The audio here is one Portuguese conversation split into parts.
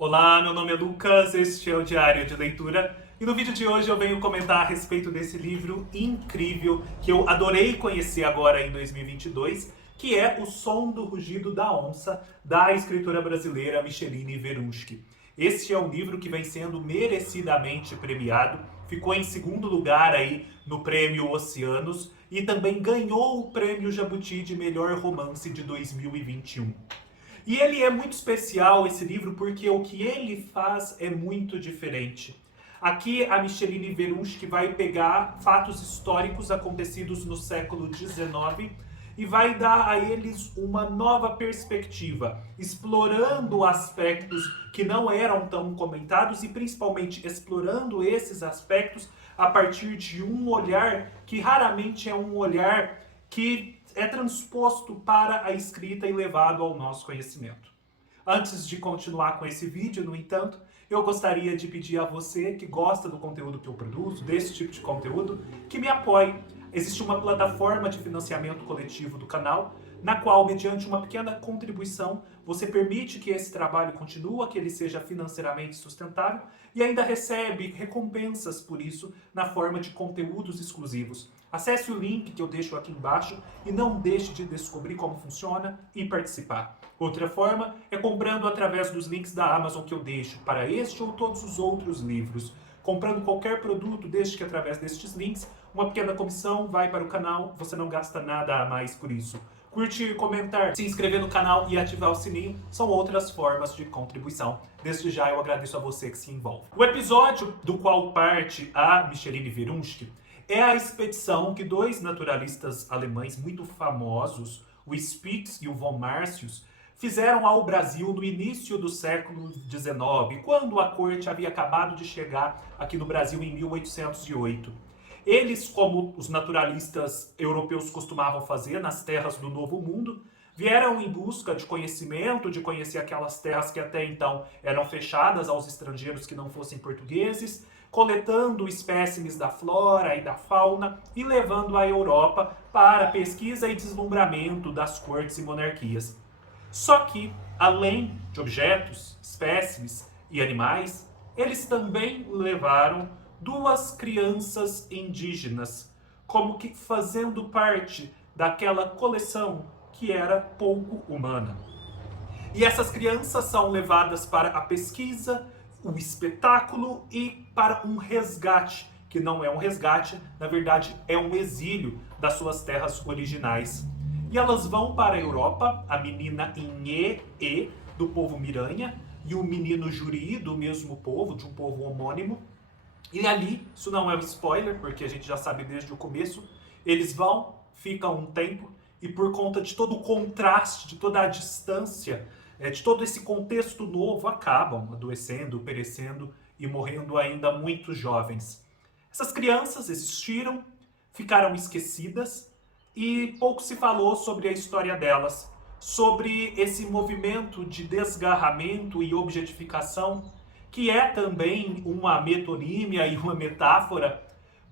Olá, meu nome é Lucas, este é o Diário de Leitura e no vídeo de hoje eu venho comentar a respeito desse livro incrível que eu adorei conhecer agora em 2022, que é O Som do Rugido da Onça, da escritora brasileira Micheline Verunski. Este é um livro que vem sendo merecidamente premiado, ficou em segundo lugar aí no prêmio Oceanos e também ganhou o prêmio Jabuti de melhor romance de 2021. E ele é muito especial, esse livro, porque o que ele faz é muito diferente. Aqui a Micheline Verunski vai pegar fatos históricos acontecidos no século XIX e vai dar a eles uma nova perspectiva, explorando aspectos que não eram tão comentados e principalmente explorando esses aspectos a partir de um olhar que raramente é um olhar que é transposto para a escrita e levado ao nosso conhecimento. Antes de continuar com esse vídeo, no entanto, eu gostaria de pedir a você que gosta do conteúdo que eu produzo, desse tipo de conteúdo, que me apoie. Existe uma plataforma de financiamento coletivo do canal, na qual, mediante uma pequena contribuição, você permite que esse trabalho continue, que ele seja financeiramente sustentável e ainda recebe recompensas por isso na forma de conteúdos exclusivos. Acesse o link que eu deixo aqui embaixo e não deixe de descobrir como funciona e participar. Outra forma é comprando através dos links da Amazon que eu deixo para este ou todos os outros livros. Comprando qualquer produto, desde que através destes links, uma pequena comissão vai para o canal, você não gasta nada a mais por isso. Curtir, comentar, se inscrever no canal e ativar o sininho são outras formas de contribuição. Desde já eu agradeço a você que se envolve. O episódio do qual parte a Micheline Verunski é a expedição que dois naturalistas alemães muito famosos, o Spitz e o von Martius, fizeram ao Brasil no início do século XIX, quando a corte havia acabado de chegar aqui no Brasil em 1808. Eles, como os naturalistas europeus costumavam fazer nas terras do Novo Mundo, vieram em busca de conhecimento, de conhecer aquelas terras que até então eram fechadas aos estrangeiros que não fossem portugueses, coletando espécimes da flora e da fauna e levando à Europa para pesquisa e deslumbramento das cortes e monarquias. Só que, além de objetos, espécimes e animais, eles também levaram duas crianças indígenas, como que fazendo parte daquela coleção que era pouco humana. E essas crianças são levadas para a pesquisa, o espetáculo e para um resgate, que não é um resgate, na verdade é um exílio das suas terras originais. E elas vão para a Europa, a menina Inhê, do povo Miranha, e o menino Juri, do mesmo povo, de um povo homônimo. E ali, isso não é um spoiler, porque a gente já sabe desde o começo, eles vão, ficam um tempo, e por conta de todo o contraste, de toda a distância, de todo esse contexto novo, acabam adoecendo, perecendo e morrendo ainda muito jovens. Essas crianças existiram, ficaram esquecidas, e pouco se falou sobre a história delas, sobre esse movimento de desgarramento e objetificação, que é também uma metonímia e uma metáfora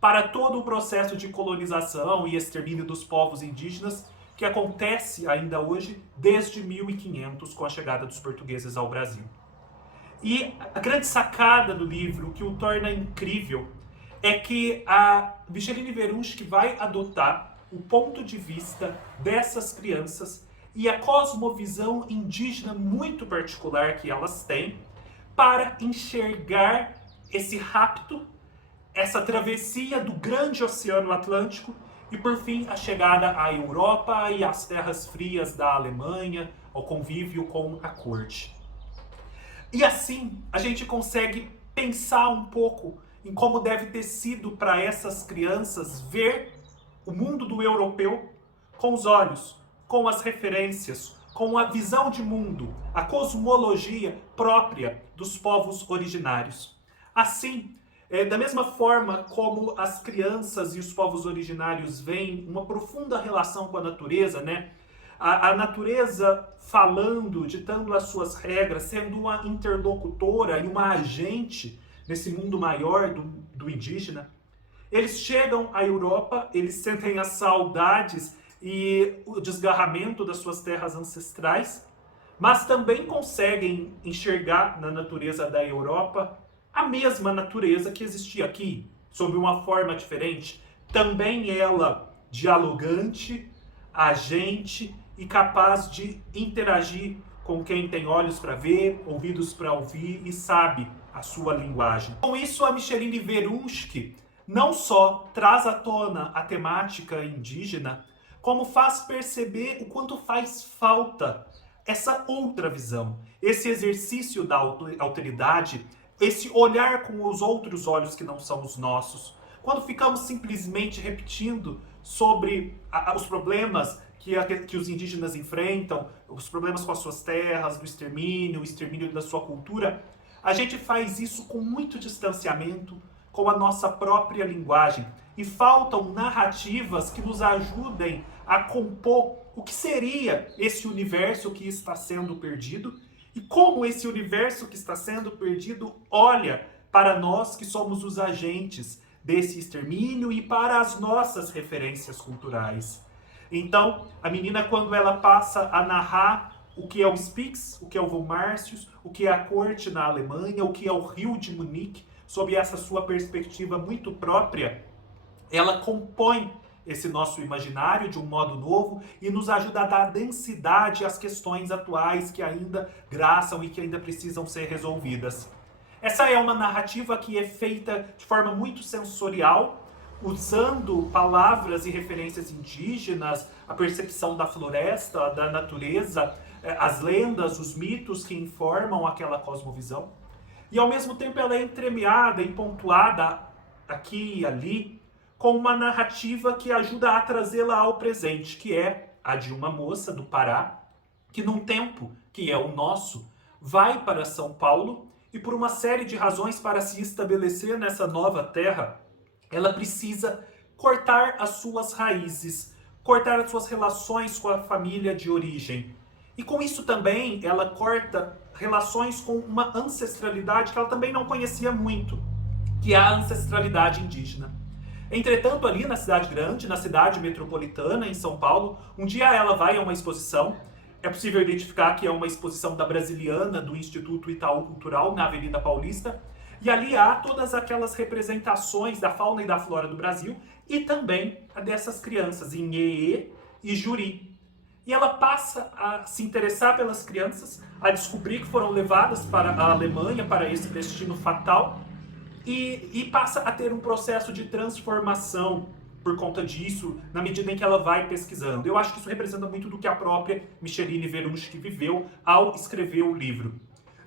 para todo o processo de colonização e extermínio dos povos indígenas que acontece ainda hoje desde 1500 com a chegada dos portugueses ao Brasil. E a grande sacada do livro, o que o torna incrível, é que a Micheline Verunski vai adotar o ponto de vista dessas crianças e a cosmovisão indígena muito particular que elas têm para enxergar esse rapto, essa travessia do grande oceano Atlântico e, por fim, a chegada à Europa e às terras frias da Alemanha, ao convívio com a corte. E assim, a gente consegue pensar um pouco em como deve ter sido para essas crianças ver o mundo do europeu com os olhos, com as referências, com a visão de mundo, a cosmologia própria dos povos originários. Assim, da mesma forma como as crianças e os povos originários veem uma profunda relação com a natureza, né? A natureza falando, ditando as suas regras, sendo uma interlocutora e uma agente nesse mundo maior do indígena. Eles chegam à Europa, eles sentem as saudades e o desgarramento das suas terras ancestrais, mas também conseguem enxergar na natureza da Europa a mesma natureza que existia aqui, sob uma forma diferente. Também ela dialogante, agente e capaz de interagir com quem tem olhos para ver, ouvidos para ouvir e sabe a sua linguagem. Com isso, a Micheline Verunski não só traz à tona a temática indígena, como faz perceber o quanto faz falta essa outra visão, esse exercício da alteridade, esse olhar com os outros olhos que não são os nossos. Quando ficamos simplesmente repetindo sobre os problemas que os indígenas enfrentam, os problemas com as suas terras, do extermínio, o extermínio da sua cultura, a gente faz isso com muito distanciamento com a nossa própria linguagem. E faltam narrativas que nos ajudem a compor o que seria esse universo que está sendo perdido e como esse universo que está sendo perdido olha para nós que somos os agentes desse extermínio e para as nossas referências culturais. Então, a menina, quando ela passa a narrar o que é o Spix, o que é o von Martius, o que é a corte na Alemanha, o que é o Rio de Munique, sob essa sua perspectiva muito própria, ela compõe esse nosso imaginário de um modo novo e nos ajuda a dar densidade às questões atuais que ainda graçam e que ainda precisam ser resolvidas. Essa é uma narrativa que é feita de forma muito sensorial, usando palavras e referências indígenas, a percepção da floresta, da natureza, as lendas, os mitos que informam aquela cosmovisão. E ao mesmo tempo ela é entremeada e pontuada aqui e ali com uma narrativa que ajuda a trazê-la ao presente, que é a de uma moça do Pará, que num tempo que é o nosso, vai para São Paulo e por uma série de razões para se estabelecer nessa nova terra, ela precisa cortar as suas raízes, cortar as suas relações com a família de origem. E com isso também ela corta relações com uma ancestralidade que ela também não conhecia muito, que é a ancestralidade indígena. Entretanto, ali na cidade grande, na cidade metropolitana, em São Paulo, um dia ela vai a uma exposição. É possível identificar que é uma exposição da Brasiliana, do Instituto Itaú Cultural, na Avenida Paulista. E ali há todas aquelas representações da fauna e da flora do Brasil e também a dessas crianças, Inhê e Juri. E ela passa a se interessar pelas crianças, a descobrir que foram levadas para a Alemanha, para esse destino fatal, e passa a ter um processo de transformação por conta disso, na medida em que ela vai pesquisando. Eu acho que isso representa muito do que a própria Micheline Verunski viveu ao escrever o livro.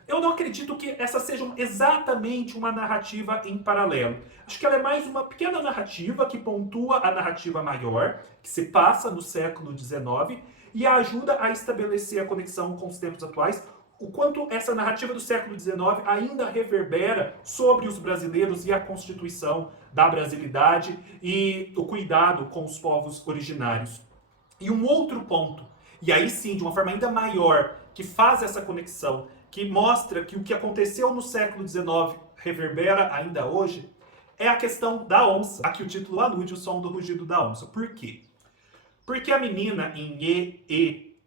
Eu não acredito que essa seja exatamente uma narrativa em paralelo. Acho que ela é mais uma pequena narrativa que pontua a narrativa maior, que se passa no século XIX, e a ajuda a estabelecer a conexão com os tempos atuais, o quanto essa narrativa do século XIX ainda reverbera sobre os brasileiros e a constituição da brasilidade e o cuidado com os povos originários. E um outro ponto, e aí sim, de uma forma ainda maior, que faz essa conexão, que mostra que o que aconteceu no século XIX reverbera ainda hoje, é a questão da onça. Aqui o título alude o som do rugido da onça. Por quê? Porque a menina Inhê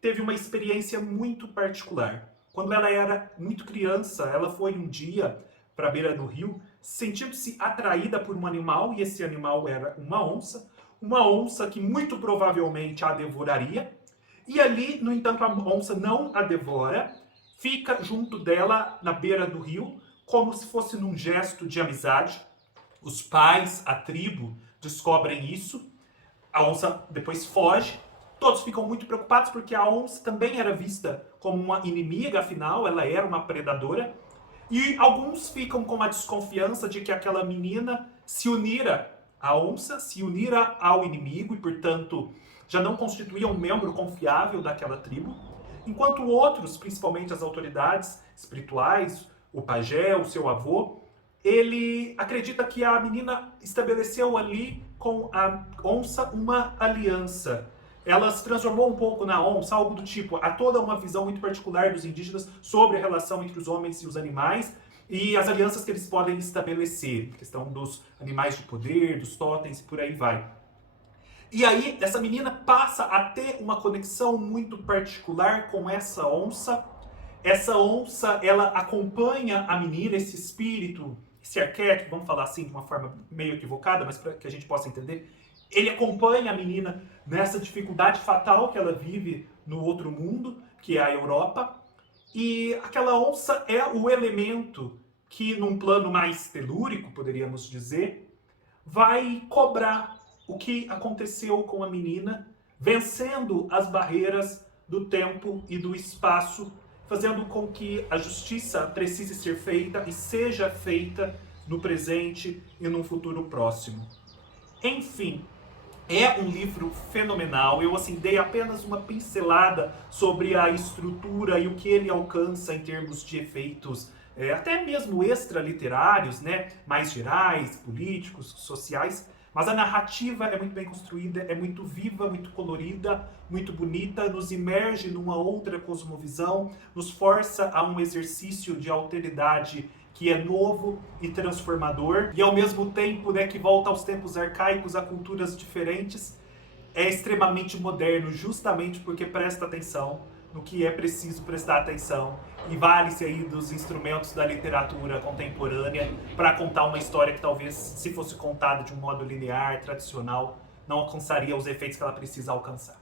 teve uma experiência muito particular. Quando ela era muito criança, ela foi um dia para a beira do rio, sentindo-se atraída por um animal, e esse animal era uma onça que muito provavelmente a devoraria, e ali, no entanto, a onça não a devora, fica junto dela na beira do rio, como se fosse num gesto de amizade. Os pais, a tribo, descobrem isso, a onça depois foge. Todos ficam muito preocupados porque a onça também era vista como uma inimiga, afinal, ela era uma predadora. E alguns ficam com a desconfiança de que aquela menina se unira à onça, se unira ao inimigo e, portanto, já não constituía um membro confiável daquela tribo. Enquanto outros, principalmente as autoridades espirituais, o pajé, o seu avô, ele acredita que a menina estabeleceu ali com a onça uma aliança. Ela se transformou um pouco na onça, algo do tipo, há toda uma visão muito particular dos indígenas sobre a relação entre os homens e os animais e as alianças que eles podem estabelecer, a questão dos animais de poder, dos totens e por aí vai. E aí, essa menina passa a ter uma conexão muito particular com essa onça essa onça, ela acompanha a menina, esse espírito, esse arquétipo, vamos falar assim de uma forma meio equivocada, mas para que a gente possa entender, ele acompanha a menina nessa dificuldade fatal que ela vive no outro mundo, que é a Europa, e aquela onça é o elemento que, num plano mais telúrico, poderíamos dizer, vai cobrar o que aconteceu com a menina, vencendo as barreiras do tempo e do espaço, fazendo com que a justiça precise ser feita e seja feita no presente e no futuro próximo. Enfim, é um livro fenomenal. Eu assim dei apenas uma pincelada sobre a estrutura e o que ele alcança em termos de efeitos, até mesmo extraliterários, né? Mais gerais, políticos, sociais. Mas a narrativa é muito bem construída, é muito viva, muito colorida, muito bonita, nos imerge numa outra cosmovisão, nos força a um exercício de alteridade que é novo e transformador, e ao mesmo tempo, né, que volta aos tempos arcaicos, a culturas diferentes, é extremamente moderno, justamente porque presta atenção no que é preciso prestar atenção e vale-se aí dos instrumentos da literatura contemporânea para contar uma história que talvez, se fosse contada de um modo linear, tradicional, não alcançaria os efeitos que ela precisa alcançar.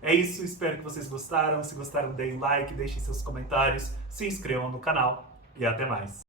É isso, espero que vocês gostaram. Se gostaram, deem like, deixem seus comentários, se inscrevam no canal e até mais.